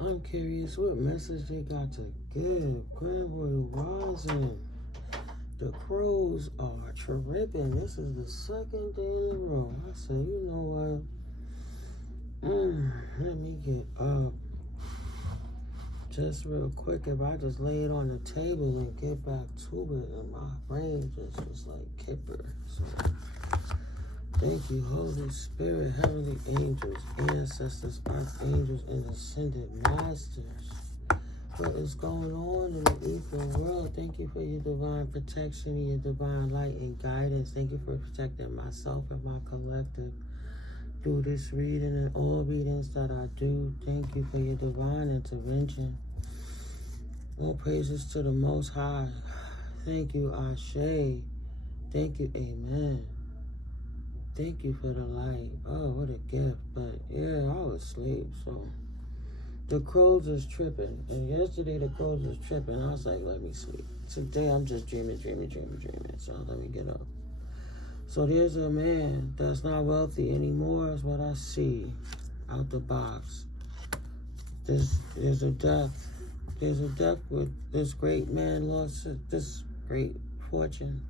I'm curious what message they got to give. Grand Royal Rising. The crows are tripping. This is the second day in a row. I said, you know what? Let me get up. Just real quick, if I just lay it on the table and get back to it, and my brain just was like kipper. So, thank you, Holy Spirit, heavenly angels, ancestors, archangels, and ascended masters. What is going on in the ether world? Thank you for your divine protection and your divine light and guidance. Thank you for protecting myself and my collective through this reading and all readings that I do. Thank you for your divine intervention. All praises to the Most High. Thank you, Ashe. Thank you, Amen. Thank you for the light. Oh, what a gift. But yeah, I was asleep, so the crows is tripping. And yesterday the crows was tripping. I was like, let me sleep. Today I'm just dreaming. So let me get up. So there's a man that's not wealthy anymore is what I see out the box. There's a death. There's a death with this great man lost this great fortune.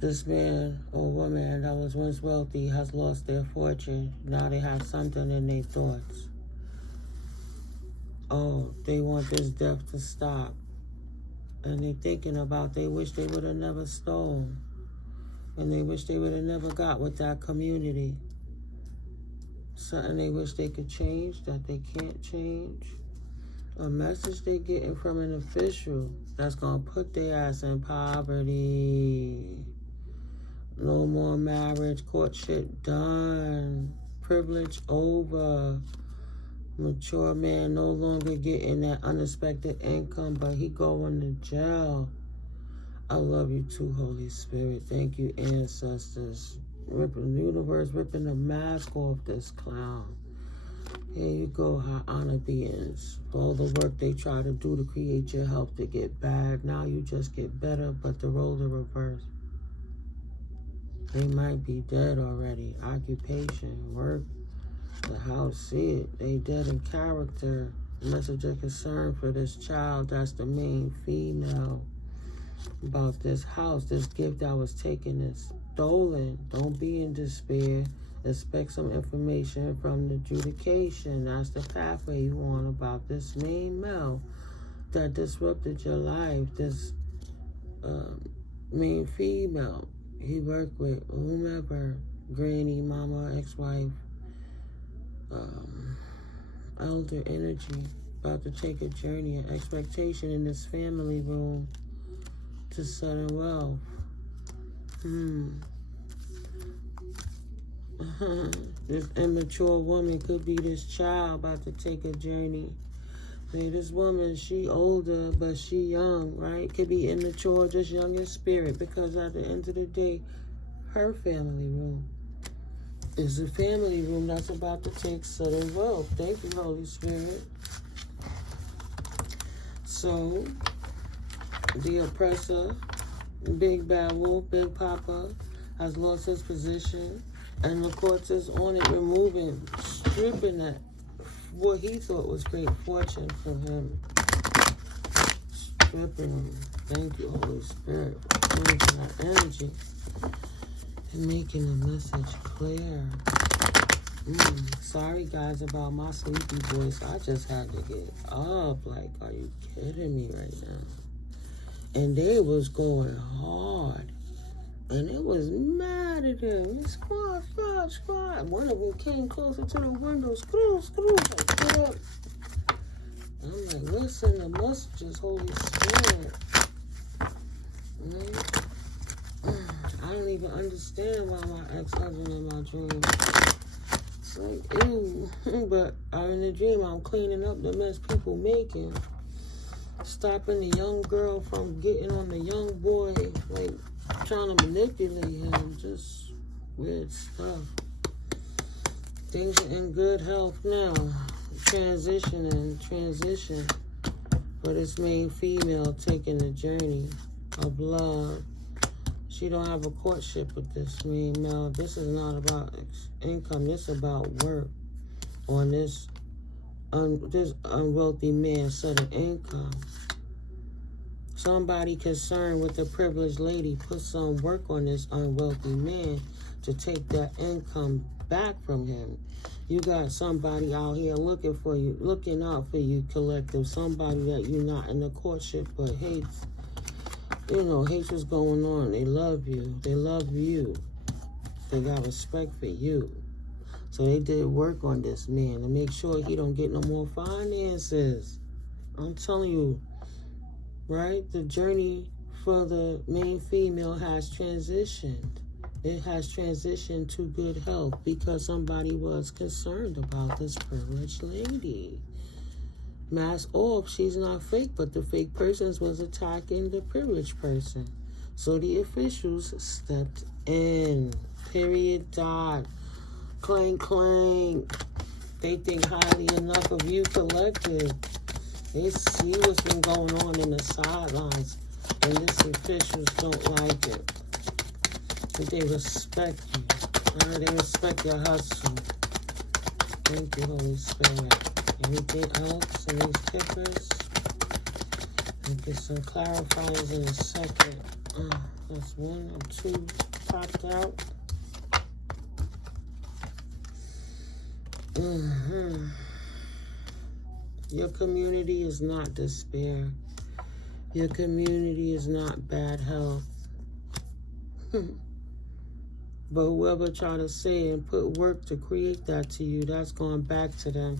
This man or woman that was once wealthy has lost their fortune. Now they have something in their thoughts. Oh, they want this death to stop. And they're thinking about they wish they would have never stolen. And they wish they would have never got with that community. Something they wish they could change that they can't change. A message they getting from an official that's going to put their ass in poverty. No more marriage, courtship done. Privilege over. Mature man no longer getting that unexpected income, but he going to jail. I love you too, Holy Spirit. Thank you, ancestors. Ripping the universe, ripping the mask off this clown. Here you go, high honor beings. For all the work they try to do to create your health to get bad. Now you just get better, but the role is reversed. They might be dead already. Occupation, work, the house, see it. They dead in character. Message of concern for this child. That's the main female. About this house, this gift that was taken is stolen. Don't be in despair. Expect some information from the adjudication. That's the pathway you want about this main male that disrupted your life. This main female. He worked with whomever, granny, mama, ex-wife, elder energy, about to take a journey, an expectation in this family room to sudden wealth. This immature woman could be this child about to take a journey. Say this woman, she older, but she young, right? Could be immature, just young in spirit, because at the end of the day, her family room is a family room that's about to take sudden wealth. Thank you, Holy Spirit. So, the oppressor, Big Bad Wolf, Big Papa, has lost his position, and the courts is on it, removing, stripping that, what he thought was great fortune from him. Stripping him. Thank you, Holy Spirit, for changing that energy and making the message clear. Sorry, guys, about my sleepy voice. I just had to get up. Like, are you kidding me right now? And they was going hard. And it was mad at him. Squad. One of them came closer to the window. Screw. Like, get up. I'm like, listen, the messages, Holy Spirit. I don't even understand why my ex-husband in my dream. It's like, ew. But I'm in the dream, I'm cleaning up the mess people making. Stopping the young girl from getting on the young boy, like trying to manipulate him. Just weird stuff. Things are in good health now. Transition for this main female taking the journey of love. She don't have a courtship with this main male. This is not about income. This is about work on this this unwealthy man sudden income. Somebody concerned with the privileged lady put some work on this unwealthy man to take that income back from him. You got somebody out here looking for you, looking out for you, collective. Somebody that you're not in the courtship but hates. You know, hates what's going on. They love you. They love you. They got respect for you. So they did work on this man to make sure he don't get no more finances. I'm telling you, right? The journey for the main female has transitioned. It has transitioned to good health because somebody was concerned about this privileged lady. Mask off, she's not fake, but the fake persons was attacking the privileged person. So the officials stepped in. Period. Dot. Clang, clang. They think highly enough of you, collective. They see what's been going on in the sidelines, and these officials don't like it. But they respect you. They respect your hustle. Thank you, Holy Spirit. Anything else in these tickers? I'll get some clarifiers in a second. That's one or two popped out. Your community is not despair. Your community is not bad health. But whoever try to say and put work to create that to you, that's going back to them.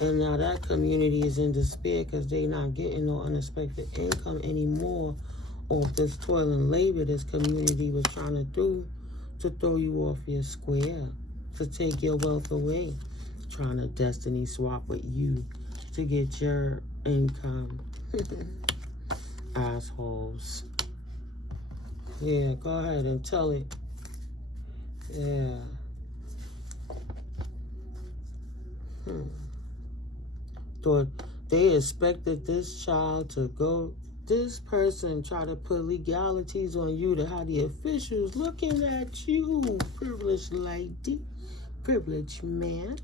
And now that community is in despair because they not getting no unexpected income anymore off this toil and labor this community was trying to do to throw you off your square, to take your wealth away, trying to destiny swap with you to get your income. Assholes. Yeah, go ahead and tell it. Yeah. Thought they expected this child to go, this person try to put legalities on you to have the officials looking at you, privileged lady, privileged man.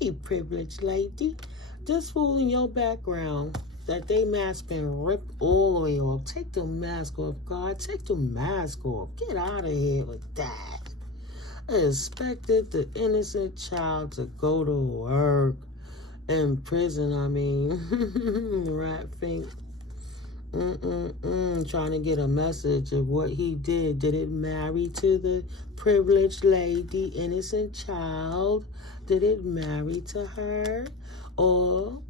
Hey, privileged lady. This fool in your background, that they mask been ripped all the way off. Take the mask off, God. Take the mask off. Get out of here with that. I expected the innocent child to go to work in prison, I mean. Rat fink. Trying to get a message of what he did. Did it marry to the privileged lady, innocent child? Did it marry to her? Or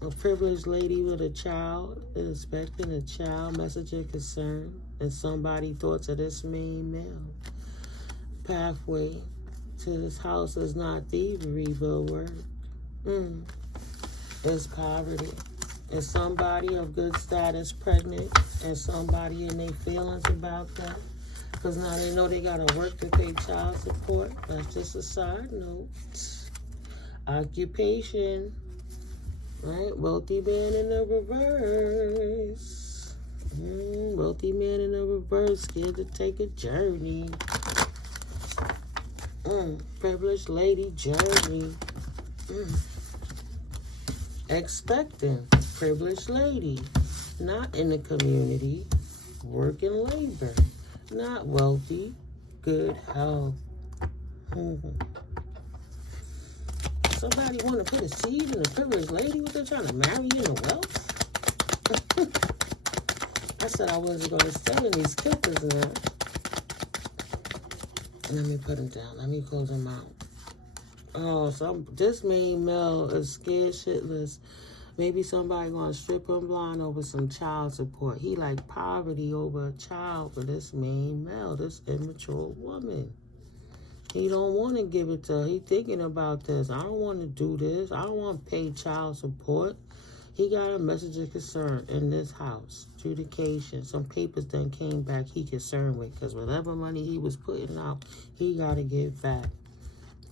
a privileged lady with a child, expecting a child, message of concern, and somebody thought to this main male. Pathway to this house is not thievery, but work. It's poverty. Is somebody of good status pregnant and somebody in their feelings about that? Because now they know they got to work to pay child support. That's just a side note. Occupation. Right? Wealthy man in the reverse. Wealthy man in the reverse. Scared to take a journey. Privileged lady journey. Expecting. Privileged lady. Not in the community. Working labor. Not wealthy. Good health. Somebody want to put a seed in a privileged lady? What they're trying to marry you into wealth? I said I wasn't going to stay in these kickers now. Let me put them down. Let me close them out. Oh, so this main male is scared shitless. Maybe somebody going to strip him blind over some child support. He like poverty over a child for this main male, this immature woman. He don't want to give it to her. He thinking about this. I don't want to do this. I don't want to pay child support. He got a message of concern in this house. Adjudication. Some papers then came back he concerned with. Because whatever money he was putting out, he got to give back.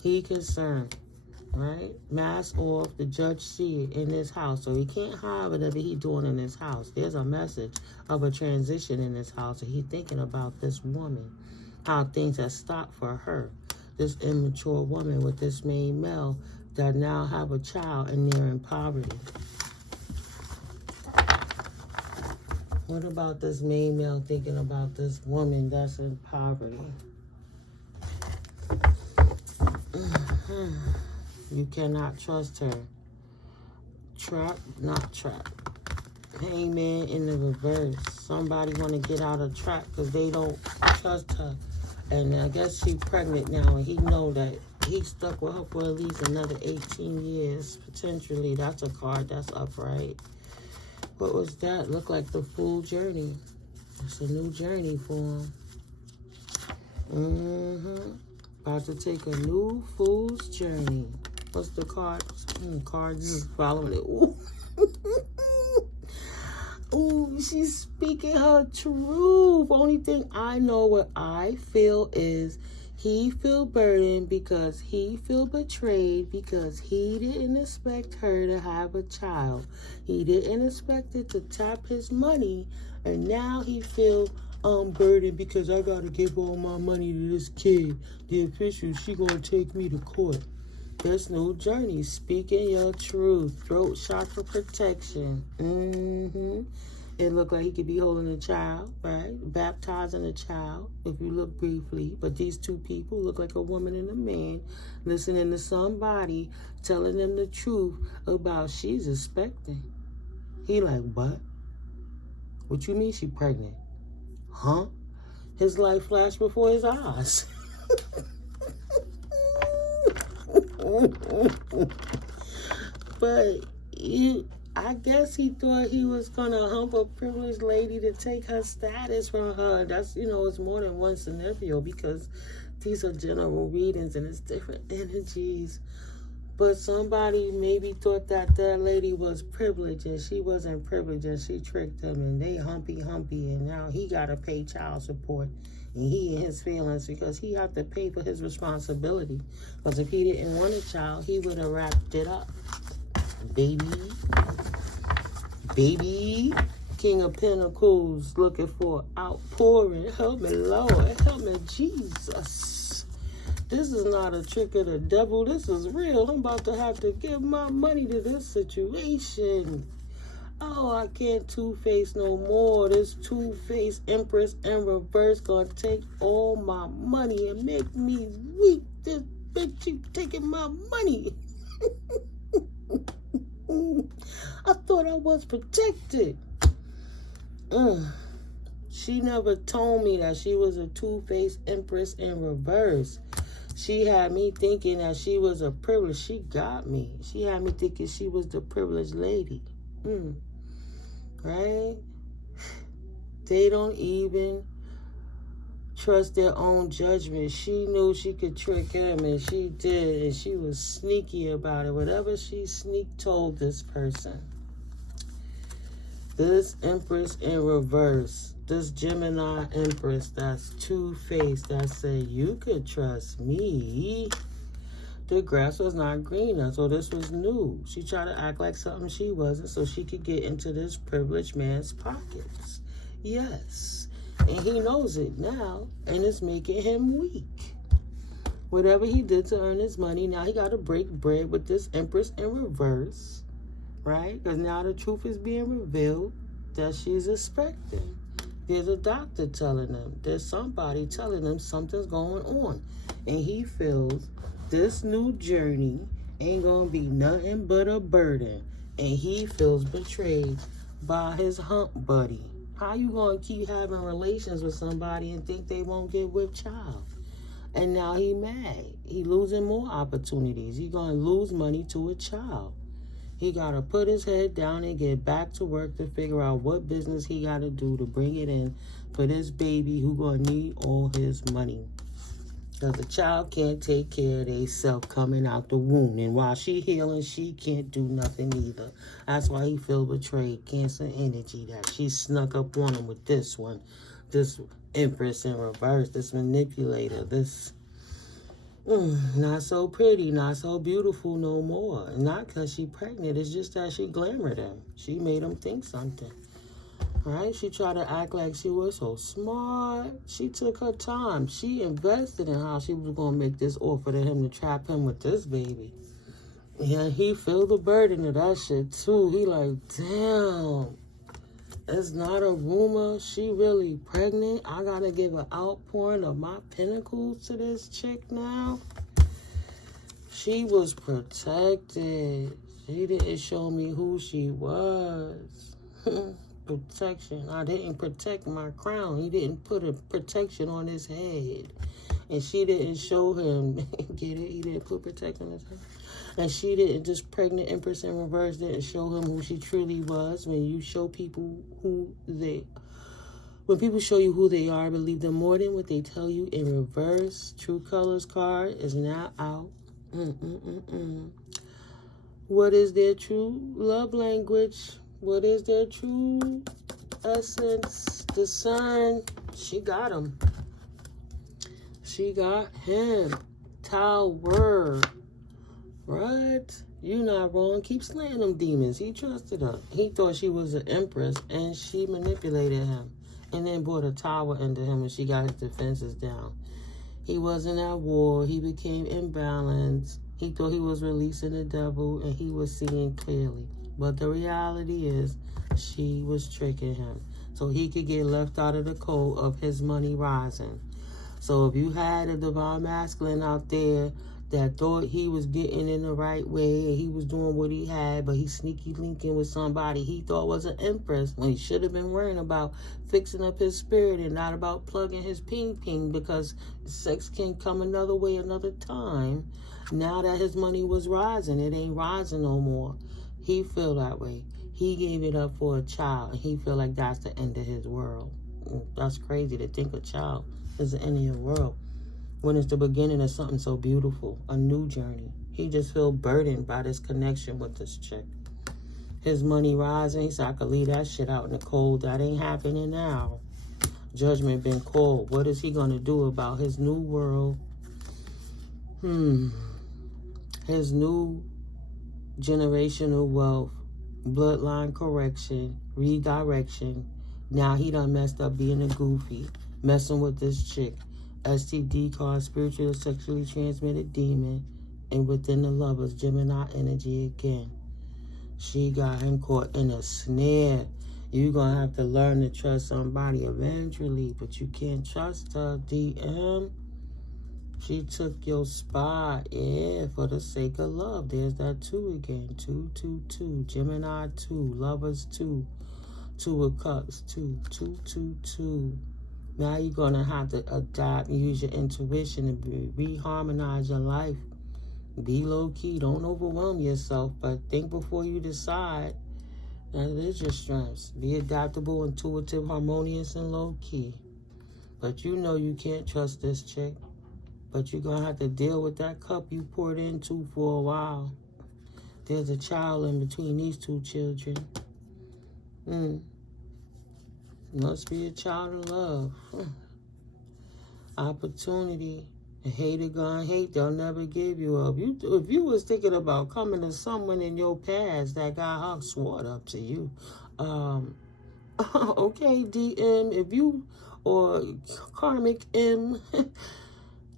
He concerned. Right? Mask off. The judge see it in this house. So he can't hide whatever he doing in this house. There's a message of a transition in this house. And he thinking about this woman. How things have stopped for her. This immature woman with this main male that now have a child and they're in poverty. What about this main male thinking about this woman that's in poverty? You cannot trust her. Trap, not trap. Hangman in the reverse. Somebody want to get out of trap because they don't trust her. And I guess she's pregnant now, and he know that he's stuck with her for at least another 18 years, potentially. That's a card that's upright. What was that? Looked like the Fool Journey. It's a new journey for him. About to take a new Fool's Journey. What's the card? Cards is following it. Ooh. Ooh, she's speaking her truth. Only thing I know what I feel is he feel burdened because he feel betrayed because he didn't expect her to have a child. He didn't expect it to tap his money, and now he feel burdened because I gotta give all my money to this kid. The official, she gonna take me to court. This new journey, speaking your truth, throat chakra protection. It looked like he could be holding a child, right? Baptizing a child, if you look briefly. But these two people look like a woman and a man listening to somebody telling them the truth about she's expecting. He like, what? What you mean she pregnant? Huh? His life flashed before his eyes. But I guess he thought he was gonna hump a privileged lady to take her status from her. That's, it's more than one scenario because these are general readings and it's different energies. But somebody maybe thought that lady was privileged and she wasn't privileged and she tricked him and they humpy and now he gotta pay child support. And he in his feelings because he had to pay for his responsibility. Because if he didn't want a child, he would have wrapped it up. Baby. King of Pentacles looking for outpouring. Help me, Lord. Help me, Jesus. This is not a trick of the devil. This is real. I'm about to have to give my money to this situation. Oh, I can't two-face no more. This two-face Empress in reverse gonna take all my money and make me weak. This bitch keep taking my money. I thought I was protected. She never told me that she was a two-face Empress in reverse. She had me thinking that she was a privilege. She got me. She had me thinking she was the privileged lady. Right? They don't even trust their own judgment. She knew she could trick him, and she did, and she was sneaky about it. Whatever she told this person. This Empress in reverse, this Gemini Empress that's two-faced, that said, you could trust me. The grass was not greener, so this was new. She tried to act like something she wasn't so she could get into this privileged man's pockets. Yes. And he knows it now, and it's making him weak. Whatever he did to earn his money, now he got to break bread with this Empress in reverse, right? Because now the truth is being revealed that she's expecting. There's a doctor telling him. There's somebody telling him something's going on. And he feels this new journey ain't gonna be nothing but a burden. And he feels betrayed by his HumpBuddy. How you gonna keep having relations with somebody and think they won't get with child? And now he mad. He losing more opportunities. He gonna lose money to a child. He gotta put his head down and get back to work to figure out what business he gotta do to bring it in for this baby who gonna need all his money. Because the child can't take care of themselves coming out the womb. And while she healing, she can't do nothing either. That's why he feel betrayed. Cancer energy that she snuck up on him with this one. This Empress in reverse. This manipulator. This not so pretty. Not so beautiful no more. Not because she pregnant. It's just that she glamored him. She made him think something. Right? She tried to act like she was so smart. She took her time. She invested in how she was going to make this offer to him to trap him with this baby. Yeah, he feel the burden of that shit too. He like, damn, it's not a rumor. She really pregnant. I gotta give an outpouring of my pinnacles to this chick now. She was protected. She didn't show me who she was. Protection. I didn't protect my crown. He didn't put a protection on his head. And she didn't show him. Get it? He didn't put protection on his head. And she didn't, just pregnant Empress in reverse, didn't show him who she truly was. When you show people when people show you who they are, believe them more than what they tell you in reverse. True Colors card is now out. What is their true love language? What is their true essence? Discern. She got him. She got him. Tower. Right? You not wrong. Keep slaying them demons. He trusted her. He thought she was an empress, and she manipulated him. And then brought a tower into him, and she got his defenses down. He wasn't at war. He became imbalanced. He thought he was releasing the devil, and he was seeing clearly. But the reality is, she was tricking him. So he could get left out of the cold of his money rising. So if you had a divine masculine out there that thought he was getting in the right way and he was doing what he had, but he's sneaky linking with somebody he thought was an empress when he should have been worrying about fixing up his spirit and not about plugging his ping because sex can come another way another time. Now that his money was rising, it ain't rising no more. He feel that way. He gave it up for a child, and he feel like that's the end of his world. That's crazy to think a child is the end of your world when it's the beginning of something so beautiful, a new journey. He just feel burdened by this connection with this chick. His money rising, he said, I could leave that shit out in the cold. That ain't happening now. Judgment been called. What is he going to do about his new world? His new generational wealth, bloodline correction, redirection. Now he done messed up being a goofy, messing with this chick. STD card, spiritual or sexually transmitted demon, and within the lovers, Gemini energy again. She got him caught in a snare. You're going to have to learn to trust somebody eventually, but you can't trust her, DM. She took your spot, yeah, for the sake of love. There's that 2 again, 2, 2, 2, Gemini 2, lovers 2, 2 of cups, 2, 2, 2, 2. Now you're going to have to adapt and use your intuition and reharmonize your life. Be low-key. Don't overwhelm yourself, but think before you decide. That is your strengths. Be adaptable, intuitive, harmonious, and low-key. But you know you can't trust this chick. But you're going to have to deal with that cup you poured into for a while. There's a child in between these 2 children. Must be a child of love. Opportunity. Hater gonna hate, they'll never give you up. If you was thinking about coming to someone in your past that got her sword up to you, okay, DM, if you, or Karmic M,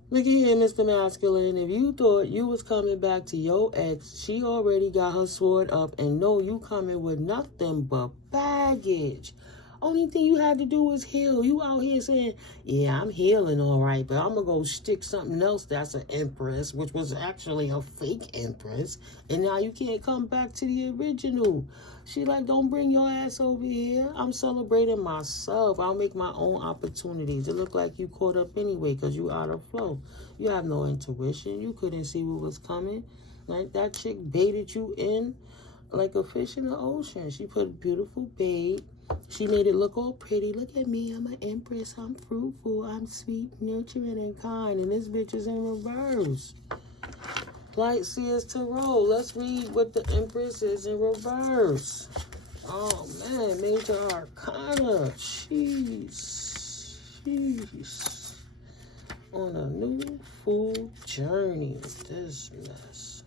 look at here, Mr. Masculine. If you thought you was coming back to your ex, she already got her sword up and know you coming with nothing but baggage. Only thing you had to do was heal. You out here saying, yeah, I'm healing all right, but I'm going to go stick something else that's an empress, which was actually a fake empress, and now you can't come back to the original. She like, don't bring your ass over here. I'm celebrating myself. I'll make my own opportunities. It look like you caught up anyway because you out of flow. You have no intuition. You couldn't see what was coming. Like that chick baited you in like a fish in the ocean. She put beautiful bait. She made it look all pretty. Look at me. I'm an empress. I'm fruitful. I'm sweet, nurturing, and kind. And this bitch is in reverse. Light Seers Tarot. Let's read what the empress is in reverse. Oh, man. Major Arcana. Jeez. On a new full journey with this mess.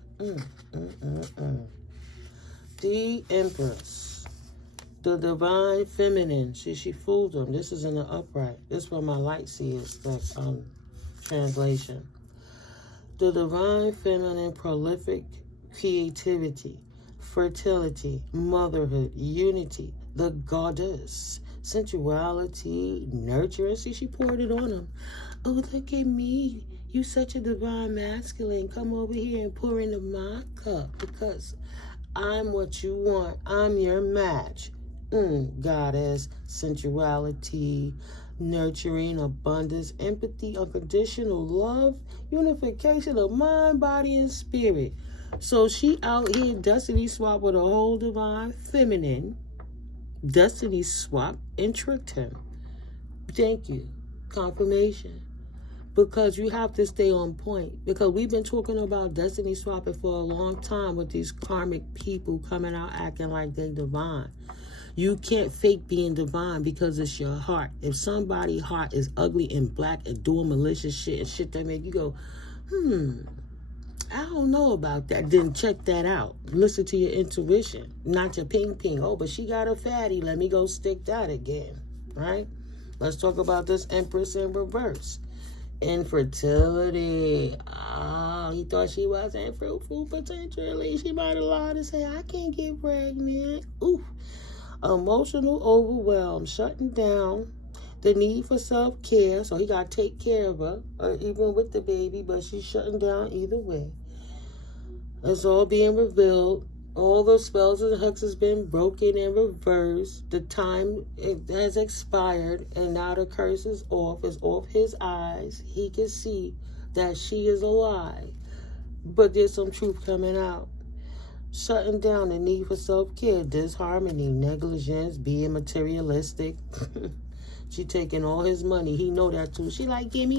The Empress. The Divine Feminine. She fooled them. This is in the upright. This is from my Light Seers translation. The Divine Feminine, prolific creativity, fertility, motherhood, unity, the goddess, sensuality, nurturing. See, she poured it on him. Oh, look at me. You such a divine masculine. Come over here and pour into my cup because I'm what you want. I'm your match. Goddess, sensuality, nurturing, abundance, empathy, unconditional love, unification of mind, body, and spirit. So she out here destiny swap with a whole divine feminine. Destiny swap and tricked him. Thank you. Confirmation. Because you have to stay on point. Because we've been talking about destiny swapping for a long time with these karmic people coming out acting like they divine. You can't fake being divine because it's your heart. If somebody's heart is ugly and black and doing malicious shit and shit that make you go, I don't know about that. Then check that out. Listen to your intuition, not your ping. Oh, but she got a fatty. Let me go stick that again, right? Let's talk about this Empress in reverse. Infertility. Oh, he thought she wasn't fruitful potentially. She might have lied and say, I can't get pregnant. Ooh. Emotional overwhelm, shutting down, the need for self-care, so he got to take care of her, even with the baby, but she's shutting down either way. It's all being revealed. All the spells and hooks has been broken and reversed. The time it has expired, and now the curse is off. It's off his eyes. He can see that she is alive, but there's some truth coming out. Shutting down the need for self-care, disharmony, negligence, being materialistic. She taking all his money. He know that too. She like, gimme,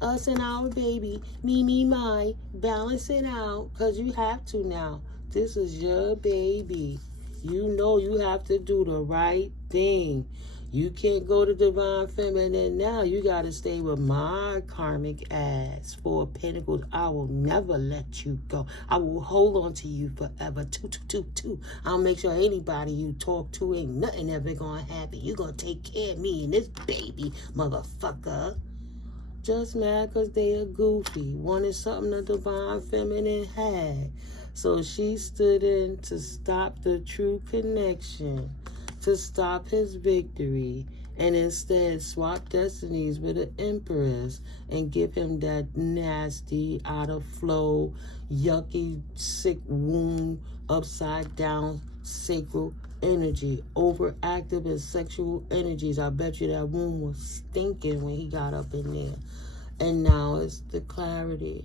us and our baby, me, my, balance it out, because you have to now. This is your baby. You know you have to do the right thing. You can't go to divine feminine now. You got to stay with my karmic ass. Four of Pentacles. I will never let you go. I will hold on to you forever. Two. I'll make sure anybody you talk to ain't nothing ever going to happen. You going to take care of me and this baby, motherfucker. Just mad because they are goofy. Wanted something the divine feminine had. So she stood in to stop the true connection, to stop his victory, and instead swap destinies with an empress and give him that nasty, out of flow, yucky, sick womb, upside down, sacral energy, overactive and sexual energies. I bet you that womb was stinking when he got up in there. And now it's the clarity.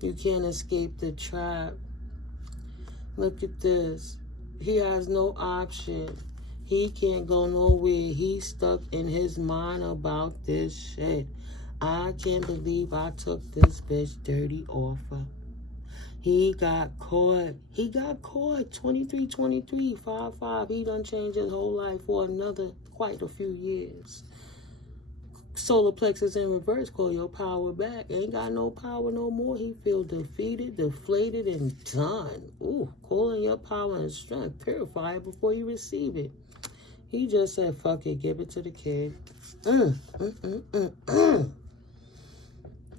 You can't escape the trap. Look at this. He has no option. He can't go nowhere. He's stuck in his mind about this shit. I can't believe I took this bitch dirty offer. He got caught. 23, 5. He done changed his whole life for another quite a few years. Solar plexus in reverse, call your power back. Ain't got no power no more. He feel defeated, deflated, and done. Ooh, calling your power and strength. Purify it before you receive it. He just said, fuck it, give it to the kid.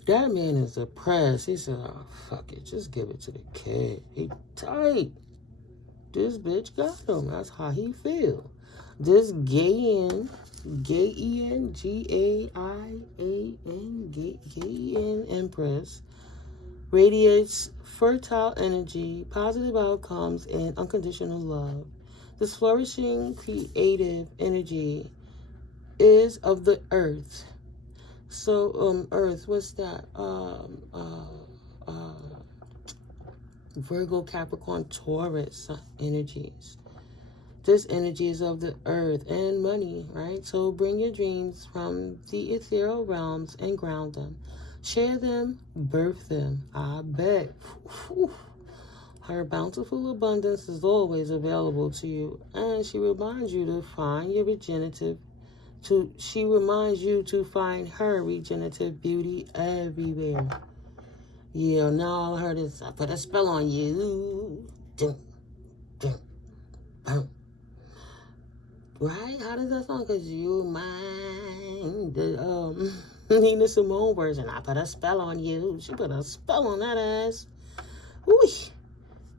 That man is oppressed. He said, oh, fuck it, just give it to the kid. He tight. This bitch got him. That's how he feel. This Gayan, Gayan Empress radiates fertile energy, positive outcomes, and unconditional love. This flourishing creative energy is of the earth. So, earth, what's that? Virgo, Capricorn, Taurus energies. This energy is of the earth and money, right? So bring your dreams from the ethereal realms and ground them. Share them, birth them. I bet. Her bountiful abundance is always available to you. And she reminds you to find your regenerative. She reminds you to find her regenerative beauty everywhere. Yeah, now all I heard is, I put a spell on you. Right? How does that sound? Because you mine. The Nina Simone version. I put a spell on you. She put a spell on that ass. Whoo!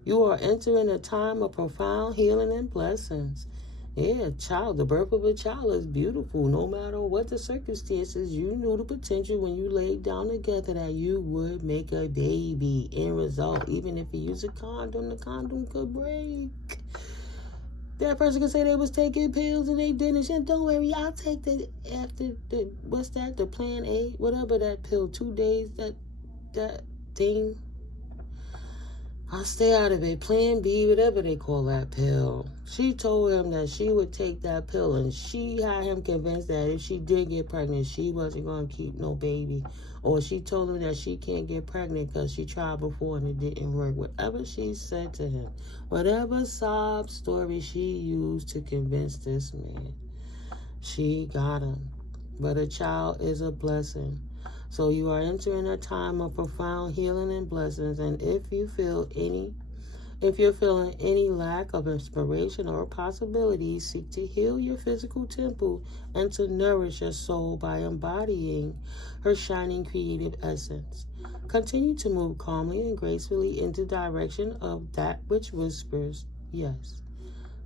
You are entering a time of profound healing and blessings. Yeah, child, the birth of a child is beautiful. No matter what the circumstances, you knew the potential when you laid down together that you would make a baby. End result, even if you use a condom, the condom could break. That person could say they was taking pills and they didn't. And don't worry, I'll take the after the what's that? The Plan A, whatever that pill. 2 days that thing. I'll stay out of it. Plan B, whatever they call that pill. She told him that she would take that pill, and she had him convinced that if she did get pregnant, she wasn't going to keep no baby. Or she told him that she can't get pregnant because she tried before and it didn't work. Whatever she said to him, whatever sob story she used to convince this man, she got him. But a child is a blessing. So you are entering a time of profound healing and blessings. And if you're feeling any lack of inspiration or possibility, seek to heal your physical temple and to nourish your soul by embodying her shining creative essence. Continue to move calmly and gracefully in the direction of that which whispers yes.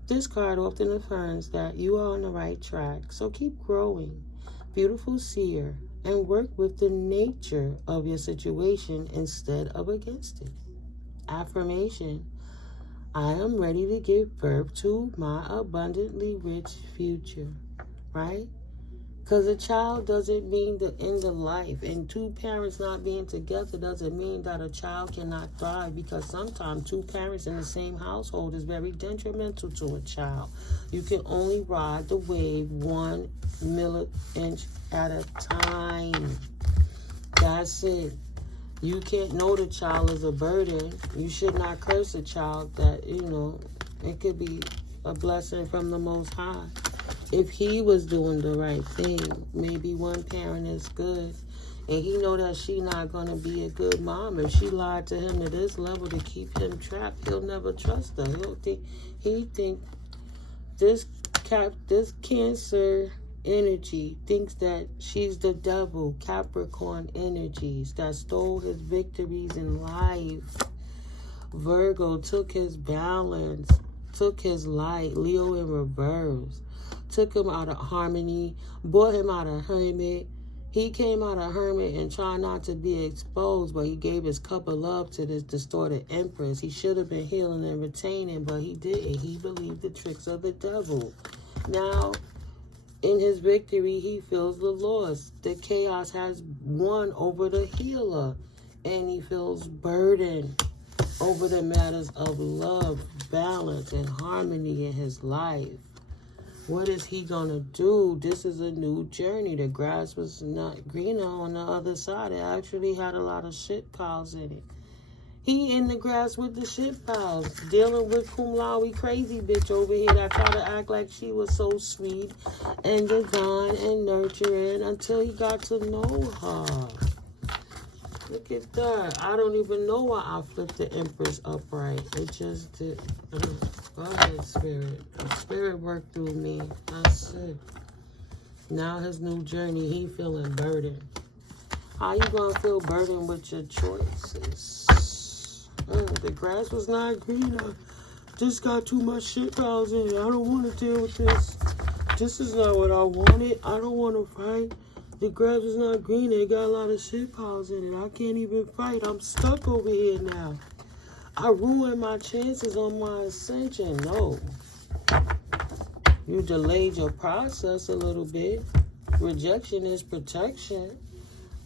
This card often affirms that you are on the right track, so keep growing, beautiful seer, and work with the nature of your situation instead of against it. Affirmation: I am ready to give birth to my abundantly rich future, right? Because a child doesn't mean the end of life, and two parents not being together doesn't mean that a child cannot thrive, because sometimes two parents in the same household is very detrimental to a child. You can only ride the wave 1 milli-inch at a time. That's it. You can't know the child is a burden. You should not curse a child that, it could be a blessing from the Most High. If he was doing the right thing, maybe one parent is good, and he know that she not going to be a good mom. If she lied to him to this level to keep him trapped, he'll never trust her. He think this Cancer energy thinks that she's the devil. Capricorn energies that stole his victories in life. Virgo took his balance, took his light. Leo in reverse. Took him out of harmony, brought him out of hermit. He came out of hermit and tried not to be exposed, but he gave his cup of love to this distorted empress. He should have been healing and retaining, but he didn't. He believed the tricks of the devil. Now, in his victory, he feels the loss. The chaos has won over the healer, and he feels burdened over the matters of love, balance, and harmony in his life. What is he going to do? This is a new journey. The grass was not greener on the other side. It actually had a lot of shit piles in it. He in the grass with the shit piles, dealing with cum laude crazy bitch over here that tried to act like she was so sweet and divine and nurturing until he got to know her. Look at that. I don't even know why I flipped the Empress upright. It just did. Go ahead, Spirit. The Spirit worked through me. That's it. Now his new journey, he feeling burdened. How you gonna feel burdened with your choices? The grass was not green. I just got too much shit piles in it. I don't want to deal with this. This is not what I wanted. I don't want to fight. The grass is not green. It got a lot of shit piles in it. I can't even fight. I'm stuck over here now. I ruined my chances on my ascension. No. You delayed your process a little bit. Rejection is protection.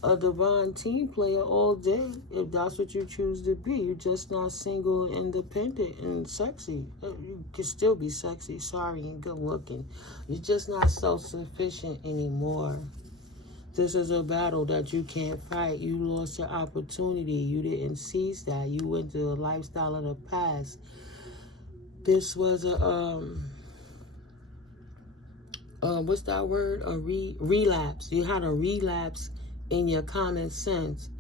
A divine team player all day, if that's what you choose to be. You're just not single, independent, and sexy. You can still be sexy, sorry, and good looking. You're just not self-sufficient anymore. This is a battle that you can't fight. You lost your opportunity. You didn't seize that. You went to a lifestyle of the past. This was a, what's that word? A relapse. You had a relapse in your common sense.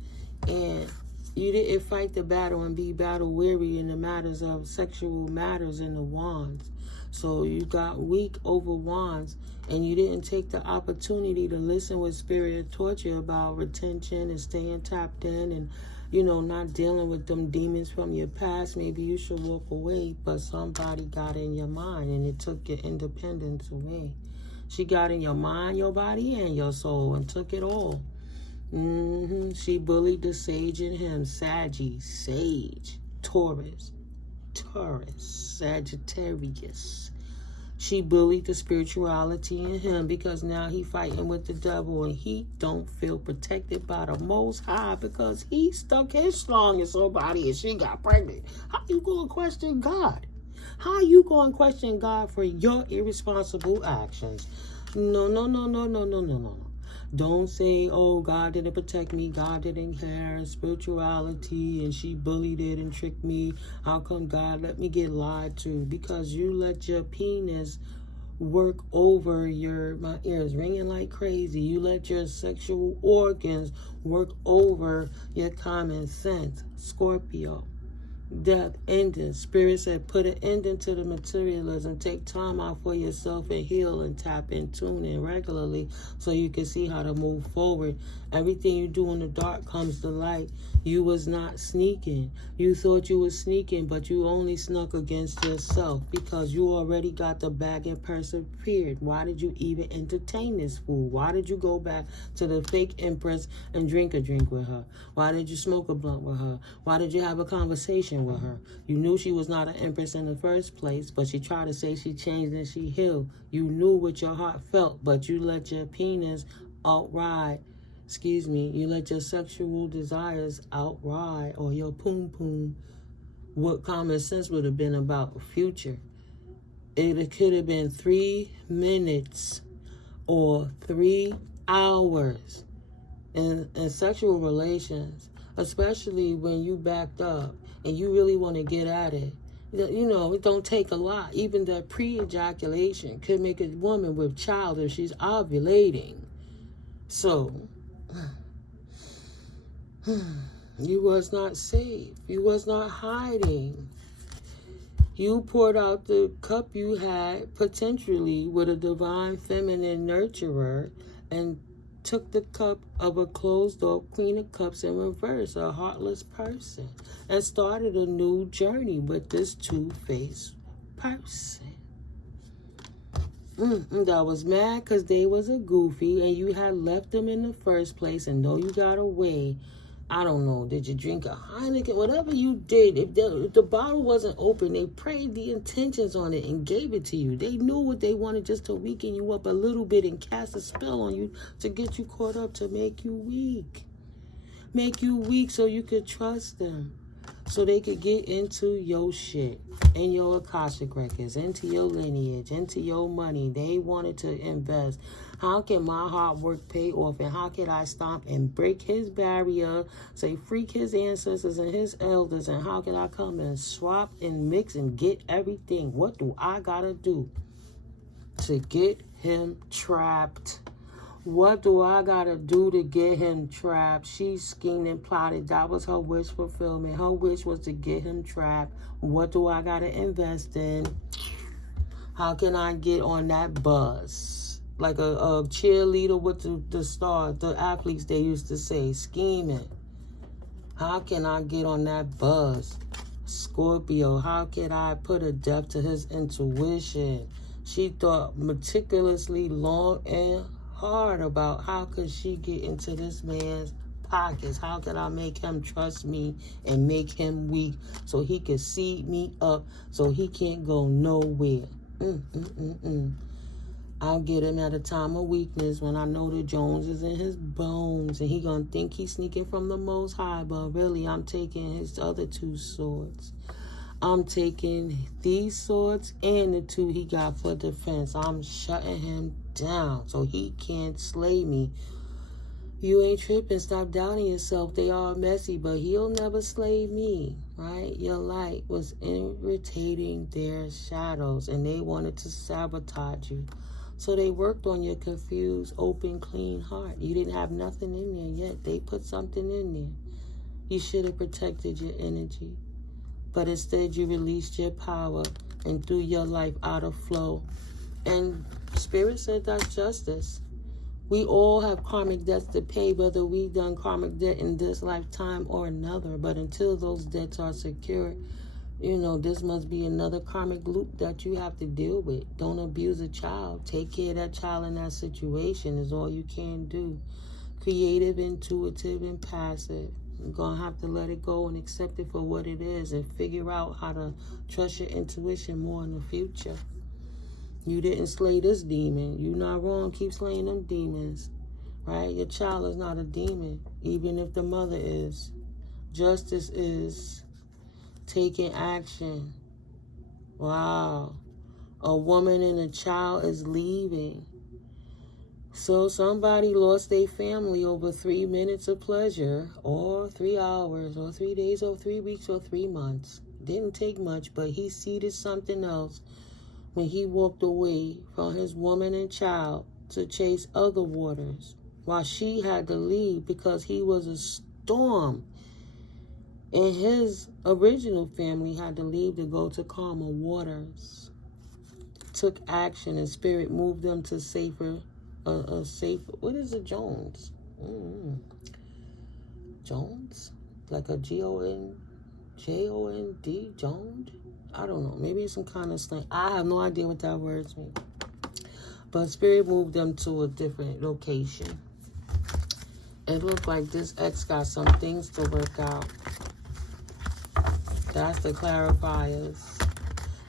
And you didn't fight the battle and be battle weary in the matters of sexual matters in the wands. So you got weak over wands, and you didn't take the opportunity to listen what Spirit taught you about retention and staying tapped in and you know, not dealing with them demons from your past. Maybe you should walk away, but somebody got in your mind and it took your independence away. She got in your mind, your body, and your soul and took it all. She bullied the sage in him. Sage, Taurus, Sagittarius. She bullied the spirituality in him because now he fighting with the devil and he don't feel protected by the Most High because he stuck his schlong in somebody and she got pregnant. How you going to question God? How you going to question God for your irresponsible actions? No. Don't say, oh, God didn't protect me. God didn't care. Spirituality, and she bullied it and tricked me. How come God let me get lied to? Because you let your penis work over my ears ringing like crazy. You let your sexual organs work over your common sense. Scorpio. Death ending. Spirit said put an ending to the materialism. Take time out for yourself and heal and tap and tune in regularly so you can see how to move forward. Everything you do in the dark comes to light. You was not sneaking. You thought you was sneaking, but you only snuck against yourself because you already got the bag and persevered. Why did you even entertain this fool? Why did you go back to the fake empress and drink a drink with her? Why did you smoke a blunt with her? Why did you have a conversation with her? You knew she was not an empress in the first place, but she tried to say she changed and she healed. You knew what your heart felt, but you let your penis outride. You let your sexual desires outride, or your poom. What common sense would have been about future? It could have been 3 minutes or 3 hours in sexual relations, especially when you backed up and you really want to get at it. You know, it don't take a lot. Even that pre-ejaculation could make a woman with child if she's ovulating. So, you was not safe. You was not hiding. You poured out the cup you had potentially with a divine feminine nurturer and took the cup of a closed-door queen of cups in reverse, a heartless person, and started a new journey with this two-faced person. That was mad because they was a goofy and you had left them in the first place and know you got away. I don't know, did you drink a Heineken? Whatever you did, if the bottle wasn't open, they prayed the intentions on it and gave it to you. They knew what they wanted just to weaken you up a little bit and cast a spell on you to get you caught up, to make you weak. Make you weak so you could trust them. So they could get into your shit, in your Akashic records, into your lineage, into your money. They wanted to invest. How can my hard work pay off? And how can I stomp and break his barrier, say freak his ancestors and his elders? And how can I come and swap and mix and get everything? What do I gotta do to get him trapped? What do I gotta do to get him trapped? She schemed and plotted. That was her wish fulfillment. Her wish was to get him trapped. What do I gotta invest in? How can I get on that bus? Like a cheerleader with the stars, the athletes they used to say, scheming. How can I get on that bus? Scorpio, how can I put a depth to his intuition? She thought meticulously long and hard about how could she get into this man's pockets. How could I make him trust me and make him weak so he can seed me up so he can't go nowhere. I'll get him at a time of weakness when I know the Jones is in his bones and he gonna think he's sneaking from the Most High, but really I'm taking his other 2 swords. I'm taking these swords and the 2 he got for defense. I'm shutting him down so he can't slay me. You ain't tripping. Stop doubting yourself. They are messy, but he'll never slay me, right? Your light was irritating their shadows and they wanted to sabotage you. So they worked on your confused, open, clean heart. You didn't have nothing in there yet. They put something in there. You should have protected your energy. But instead you released your power and threw your life out of flow. And Spirit said that's justice. We all have karmic debts to pay, whether we've done karmic debt in this lifetime or another. But until those debts are secured, you know, this must be another karmic loop that you have to deal with. Don't abuse a child. Take care of that child in that situation is all you can do. Creative, intuitive, and passive. You're going to have to let it go and accept it for what it is and figure out how to trust your intuition more in the future. You didn't slay this demon. You're not wrong. Keep slaying them demons. Right? Your child is not a demon, even if the mother is. Justice is taking action. Wow. A woman and a child is leaving. So somebody lost their family over 3 minutes of pleasure, or 3 hours, or 3 days, or 3 weeks, or 3 months. Didn't take much, but he seeded something else when he walked away from his woman and child to chase other waters, while she had to leave because he was a storm. And his original family had to leave to go to calmer waters. Took action, and spirit moved them to safer, what is it, Jones? Jones? Like a J-O-N-D, Jones? I don't know. Maybe it's some kind of slang. I have no idea what that word means. But spirit moved them to a different location. It looked like this ex got some things to work out. That's the clarifiers.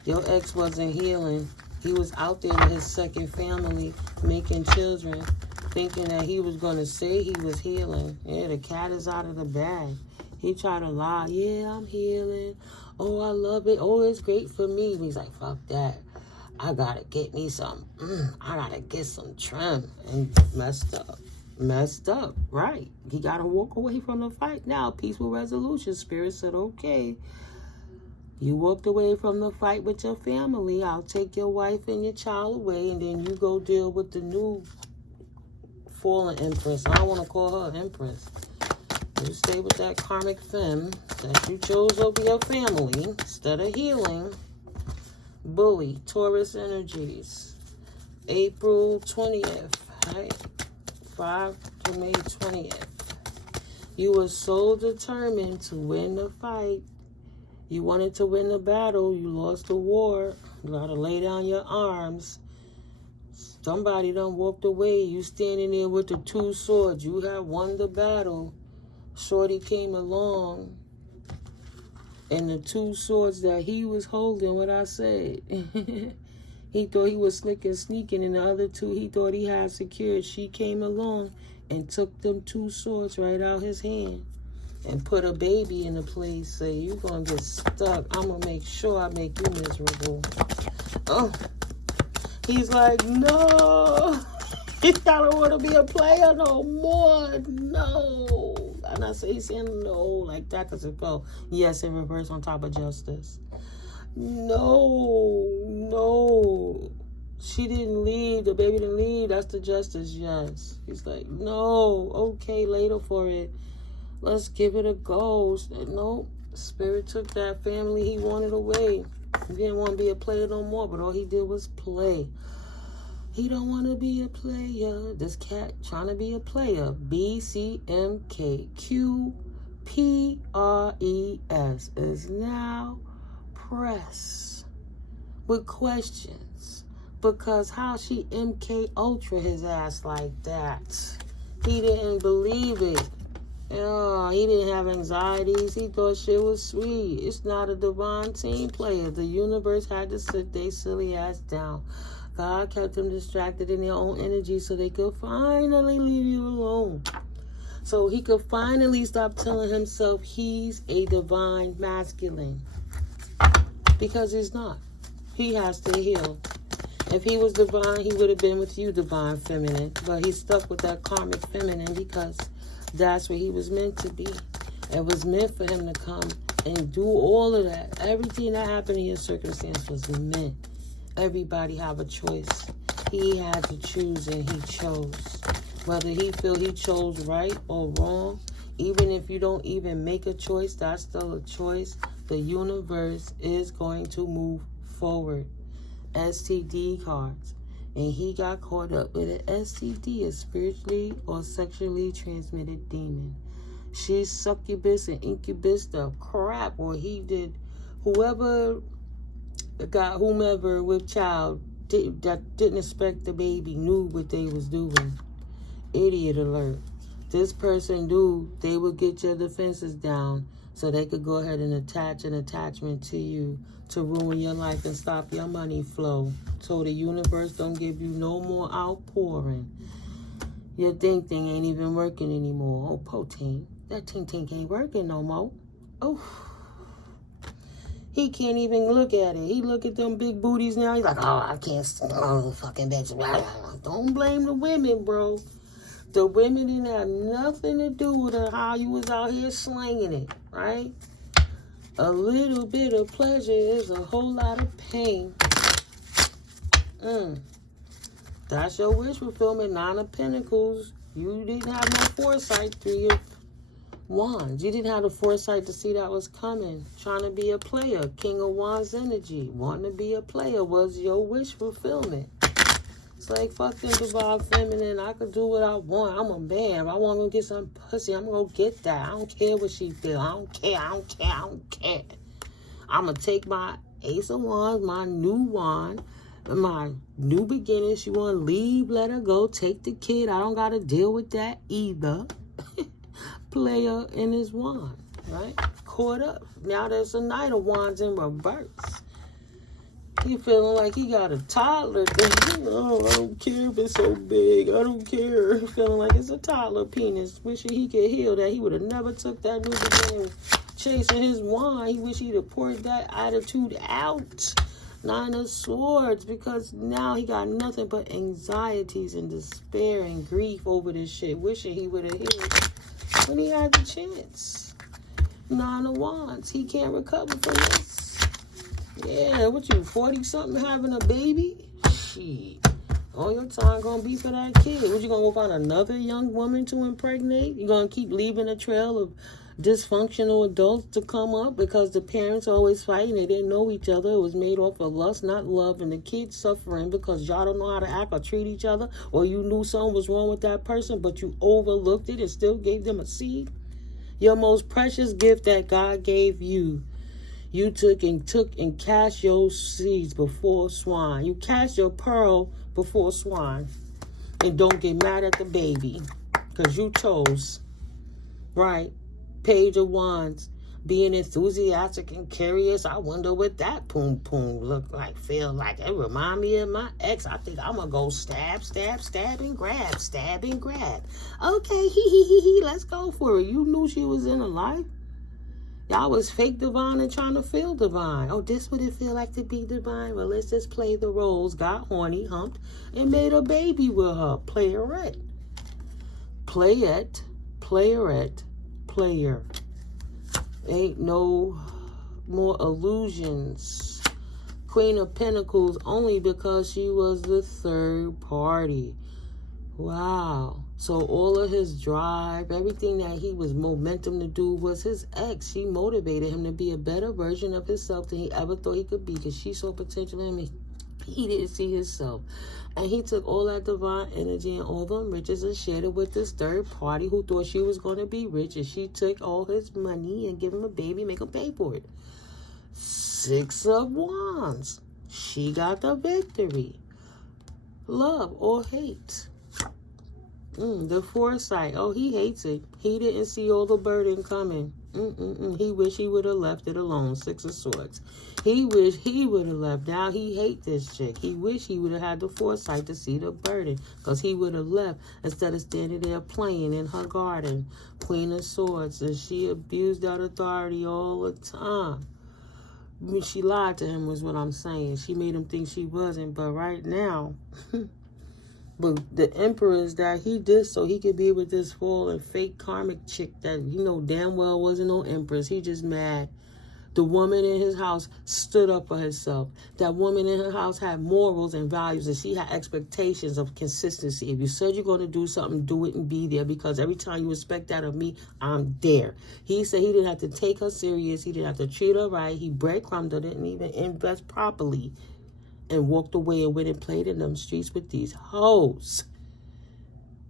Your ex wasn't healing. He was out there with his second family, making children, thinking that he was going to say he was healing. Yeah, the cat is out of the bag. He tried to lie. Yeah, I'm healing. Oh, I love it. Oh, it's great for me. He's like, fuck that. I got to get me some. I got to get some trim. And messed up. Messed up. Right. He got to walk away from the fight now. Peaceful resolution. Spirit said, okay. You walked away from the fight with your family. I'll take your wife and your child away, and then you go deal with the new fallen empress. I don't want to call her empress. You stay with that karmic femme that you chose over your family instead of healing. Bully, Taurus energies. April 20th, right? 5 to May 20th. You were so determined to win the fight. You wanted to win the battle. You lost the war. You got to lay down your arms. Somebody done walked away. You standing there with the 2 swords. You have won the battle. Shorty came along. And the 2 swords that he was holding, what I said. He thought he was slick and sneaking. And the other 2 he thought he had secured. She came along and took them 2 swords right out his hand. And put a baby in a place, say, you're going to get stuck. I'm going to make sure I make you miserable. Oh, he's like, no. I don't want to be a player no more. No. And I say, he's saying no like that because it felt yes in reverse on top of justice. No. She didn't leave. The baby didn't leave. That's the justice, yes. He's like, no. Okay, later for it. Let's give it a go. No, spirit took that family he wanted away. He didn't want to be a player no more, but all he did was play. He don't want to be a player. This cat trying to be a player. BCMKQPRES is now press with questions. Because how she MK Ultra his ass like that? He didn't believe it. Yeah, he didn't have anxieties. He thought shit was sweet. It's not a divine team player. The universe had to sit their silly ass down. God kept them distracted in their own energy so they could finally leave you alone. So he could finally stop telling himself he's a divine masculine. Because he's not. He has to heal. If he was divine, he would have been with you, divine feminine. But he's stuck with that karmic feminine because that's where he was meant to be. It was meant for him to come and do all of that. Everything that happened in his circumstance was meant. Everybody have a choice. He had to choose and he chose. Whether he feel he chose right or wrong, even if you don't even make a choice, that's still a choice. The universe is going to move forward. STD cards. And he got caught up with an STD, a spiritually or sexually transmitted demon. She's succubus and incubus, the crap, or he did, whoever got whomever with child that didn't expect the baby knew what they was doing. Idiot alert. This person knew they would get your defenses down so they could go ahead and attach an attachment to you to ruin your life and stop your money flow. So the universe don't give you no more outpouring. Your thing ain't even working anymore. Oh, poteen. That ting ain't working no more. Oh. He can't even look at it. He look at them big booties now. He's like, oh, I can't. Oh, fucking bitch. Don't blame the women, bro. The women didn't have nothing to do with how you was out here slanging it, right? A little bit of pleasure is a whole lot of pain. That's your wish fulfillment. 9 of Pentacles. You didn't have no foresight. 3 of Wands. You didn't have the foresight to see that was coming. Trying to be a player. King of Wands energy. Wanting to be a player was your wish fulfillment. It's like, fuck them divine feminine. I could do what I want. I'm a man. If I want to go get some pussy, I'm going to go get that. I don't care what she feel. I don't care. I don't care. I don't care. I'm going to take my Ace of Wands, my new wand, my new beginning. She want to leave, let her go. Take the kid. I don't got to deal with that either. Player in his wand, right? Caught up. Now there's a Knight of Wands in reverse. He feeling like he got a toddler thing. Oh, I don't care if it's so big. I don't care. He feeling like it's a toddler penis. Wishing he could heal that. He would have never took that new beginning chasing his wand. He wish he'd have poured that attitude out. 9 of Swords, because now he got nothing but anxieties and despair and grief over this shit. Wishing he would have healed when he had the chance. 9 of Wands. He can't recover from this. Yeah, what you, 40-something having a baby? Shit. All your time gonna be for that kid. What, you gonna go find another young woman to impregnate? You gonna keep leaving a trail of dysfunctional adults to come up because the parents always fighting? They didn't know each other. It was made off of lust, not love. And the kids suffering because y'all don't know how to act or treat each other. Or you knew something was wrong with that person, but you overlooked it and still gave them a seed. Your most precious gift that God gave you. You took and cast your seeds before swine. You cast your pearl before swine. And don't get mad at the baby. Because you chose. Right? Page of Wands. Being enthusiastic and curious. I wonder what that poom look like, feel like. It remind me of my ex. I think I'm going to go stab, and grab. Stab and grab. Okay, let's go for it. You knew she was in a life. Y'all was fake divine and trying to feel divine. Oh, this what it feel like to be divine? Well, let's just play the roles. Got horny, humped, and made a baby with her. Playerette. Playerette. Player. Ain't no more illusions. Queen of Pentacles only because she was the third party. Wow. So all of his drive, everything that he was momentum to do was his ex. She motivated him to be a better version of himself than he ever thought he could be because she saw potential in him. He didn't see himself. And he took all that divine energy and all them riches and shared it with this third party who thought she was going to be rich. And she took all his money and gave him a baby, make him pay for it. 6 of Wands. She got the victory. Love or hate. The foresight. Oh, he hates it. He didn't see all the burden coming. He wish he would have left it alone. 6 of Swords. He wish he would have left. Now he hate this chick. He wish he would have had the foresight to see the burden. Because he would have left instead of standing there playing in her garden. Queen of Swords. And she abused that authority all the time. I mean, she lied to him was what I'm saying. She made him think she wasn't. But right now... But the emperors that he did so he could be with this fallen fake karmic chick that, you know, damn well wasn't no empress. He just mad. The woman in his house stood up for herself. That woman in her house had morals and values, and she had expectations of consistency. If you said you're going to do something, do it and be there, because every time you expect that of me, I'm there. He said he didn't have to take her serious. He didn't have to treat her right. He breadcrumbed her, didn't even invest properly. and walked away and went and played in them streets with these hoes.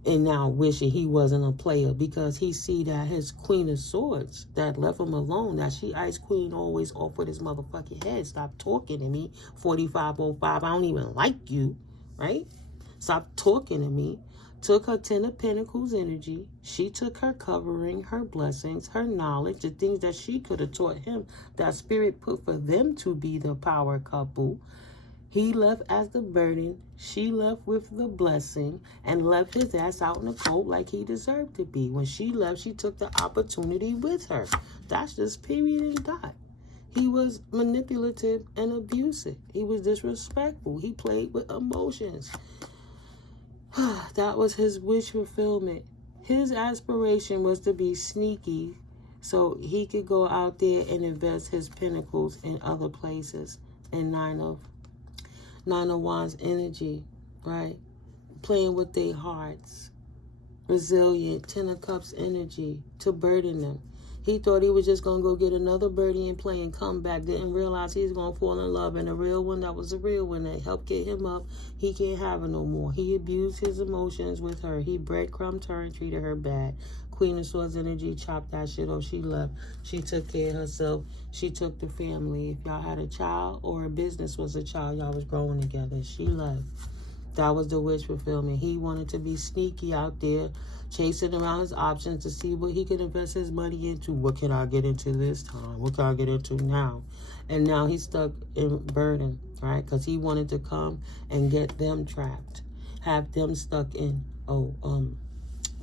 And now wishing he wasn't a player because he see that his Queen of Swords that left him alone, that she Ice Queen always off with his motherfucking head. Stop talking to me, 4505. I don't even like you, right? Stop talking to me. Took her 10 of Pentacles energy. She took her covering, her blessings, her knowledge, the things that she could have taught him, that Spirit put for them to be the power couple. He left as the burden. She left with the blessing and left his ass out in the cold like he deserved to be. When she left, she took the opportunity with her. That's just period and dot. He was manipulative and abusive. He was disrespectful. He played with emotions. That was his wish fulfillment. His aspiration was to be sneaky so he could go out there and invest his pentacles in other places. And Nine of Wands energy, right? Playing with their hearts. Resilient, 10 of Cups energy to burden them. He thought he was just going to go get another birdie and play and come back. Didn't realize he was going to fall in love. And the real one that was the real one that helped get him up, he can't have her no more. He abused his emotions with her. He breadcrumbed her and treated her bad. Queen of Swords energy, chopped that shit off. She left. She took care of herself. She took the family. If y'all had a child or a business was a child, y'all was growing together. She left. That was the wish fulfillment. He wanted to be sneaky out there, chasing around his options to see what he could invest his money into. What can I get into this time? What can I get into now? And now he's stuck in burden, right? Because he wanted to come and get them trapped, have them stuck in,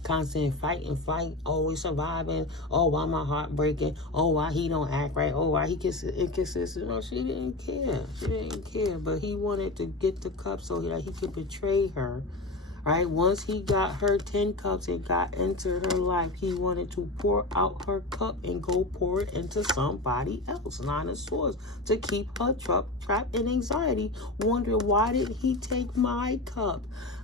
constant fight, always surviving. Oh, why my heart breaking? Oh, why he don't act right? Oh, why he inconsistent? No, she didn't care. She didn't care. But he wanted to get the cup so that he could betray her. Right? Once he got her 10 cups and got into her life, he wanted to pour out her cup and go pour it into somebody else. 9 of Swords to keep her trapped in anxiety. Wondering, why did he take my cup?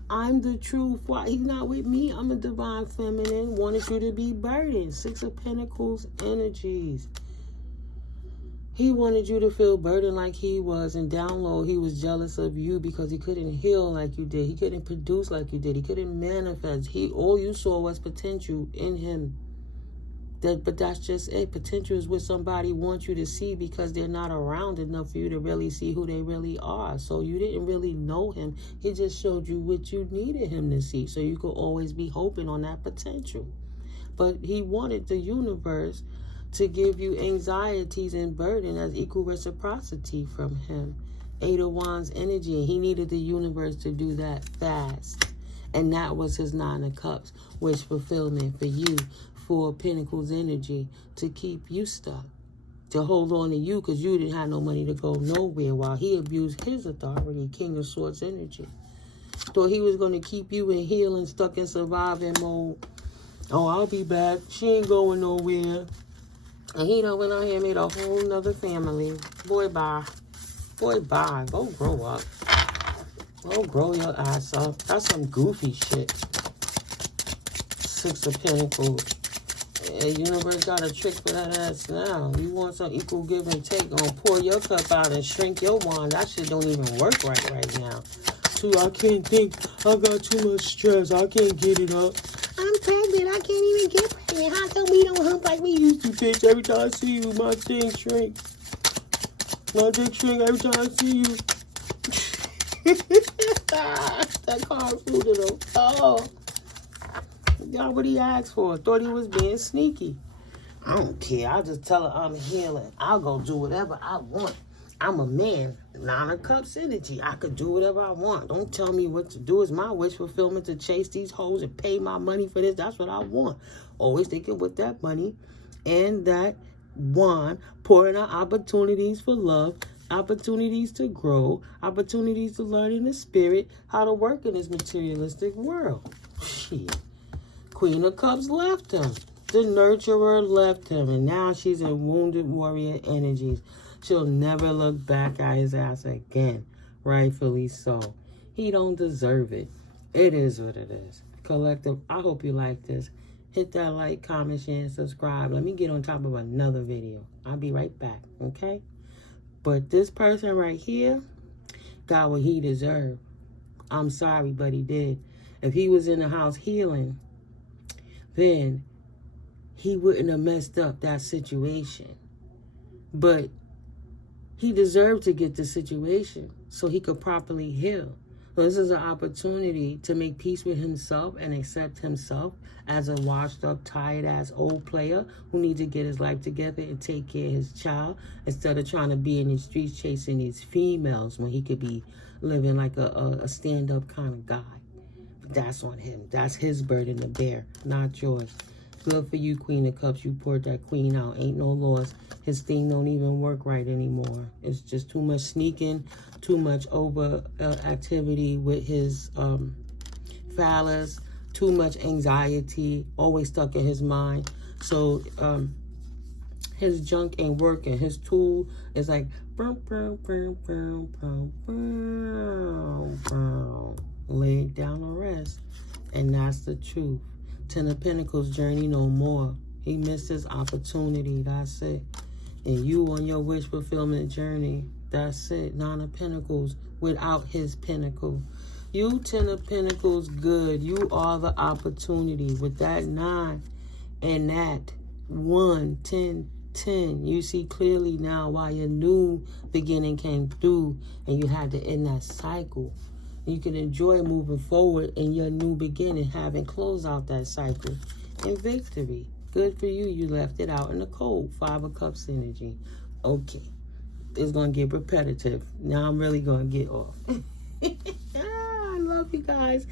I'm the truth. Why he's not with me? I'm a divine feminine. Wanted you to be burdened. 6 of Pentacles energies. He wanted you to feel burdened like he was, and down low he was jealous of you because he couldn't heal like you did. He couldn't produce like you did. He couldn't manifest. All you saw was potential in him. But that's just it. Potential is what somebody wants you to see because they're not around enough for you to really see who they really are. So you didn't really know him. He just showed you what you needed him to see. So you could always be hoping on that potential. But he wanted the universe to give you anxieties and burden as equal reciprocity from him. 8 of Wands energy. And he needed the universe to do that fast. And that was his 9 of Cups. Wish fulfillment for you. 4 of Pentacles energy to keep you stuck, to hold on to you because you didn't have no money to go nowhere while he abused his authority. King of Swords energy. Thought he was going to keep you in healing, stuck in surviving mode. Oh, I'll be back. She ain't going nowhere. And he done went out here and made a whole nother family. Boy, bye. Boy, bye. Go grow up. Go grow your ass up. That's some goofy shit. 6 of Pentacles. The universe got a trick for that ass now. You want some equal give and take. Gonna pour your cup out and shrink your wand. That shit don't even work right now. 2, I can't think. I got too much stress. I can't get it up. I'm pregnant. I can't even get pregnant. How come we don't hump like we used to, bitch? Every time I see you, my thing shrinks. My dick shrink every time I see you. That card food though. Oh. Got what he asked for. Thought he was being sneaky. I don't care. I'll just tell her I'm healing. I'll go do whatever I want. I'm a man. 9 of Cups energy. I could do whatever I want. Don't tell me what to do. It's my wish fulfillment to chase these hoes and pay my money for this. That's what I want. Always thinking with that money and that wand, pouring out opportunities for love, opportunities to grow, opportunities to learn in the spirit how to work in this materialistic world. Shit. Queen of Cups left him. The nurturer left him. And now she's in wounded warrior energies. She'll never look back at his ass again. Rightfully so. He don't deserve it. It is what it is. Collective, I hope you like this. Hit that like, comment, share, and subscribe. Let me get on top of another video. I'll be right back, okay? But this person right here got what he deserved. I'm sorry, but he did. If he was in the house healing, then he wouldn't have messed up that situation. But he deserved to get the situation so he could properly heal. So this is an opportunity to make peace with himself and accept himself as a washed up, tired ass old player who needs to get his life together and take care of his child instead of trying to be in the streets chasing these females when he could be living like a stand-up kind of guy. But that's on him. That's his burden to bear, not yours. Good for you, Queen of Cups. You poured that queen out. Ain't no loss. His thing don't even work right anymore. It's just too much sneaking, too much over activity with his phallus, too much anxiety, always stuck in his mind. So his junk ain't working. His tool is like, lay it down and rest. And that's the truth. Ten of Pentacles journey no more. He missed his opportunity. That's it. And you on your wish fulfillment journey. That's it. Nine of Pentacles without his pinnacle. You, Ten of Pentacles, good. You are the opportunity. With that 9 and that 1, 10, 10. You see clearly now why your new beginning came through and you had to end that cycle. You can enjoy moving forward in your new beginning, having closed out that cycle in victory. Good for you. You left it out in the cold. 5 of Cups energy. Okay. It's going to get repetitive. Now I'm really going to get off. I love you guys.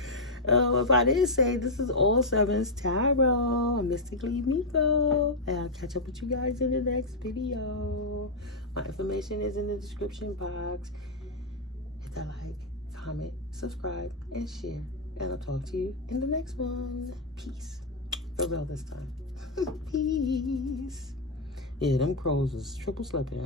If I didn't say, this is All Sevens Tarot. I'm Mystically Miko. And I'll catch up with you guys in the next video. My information is in the description box. Hit that like, comment, subscribe, and share. And I'll talk to you in the next one. Peace. For real this time. Peace. Yeah, them crows was triple slipping.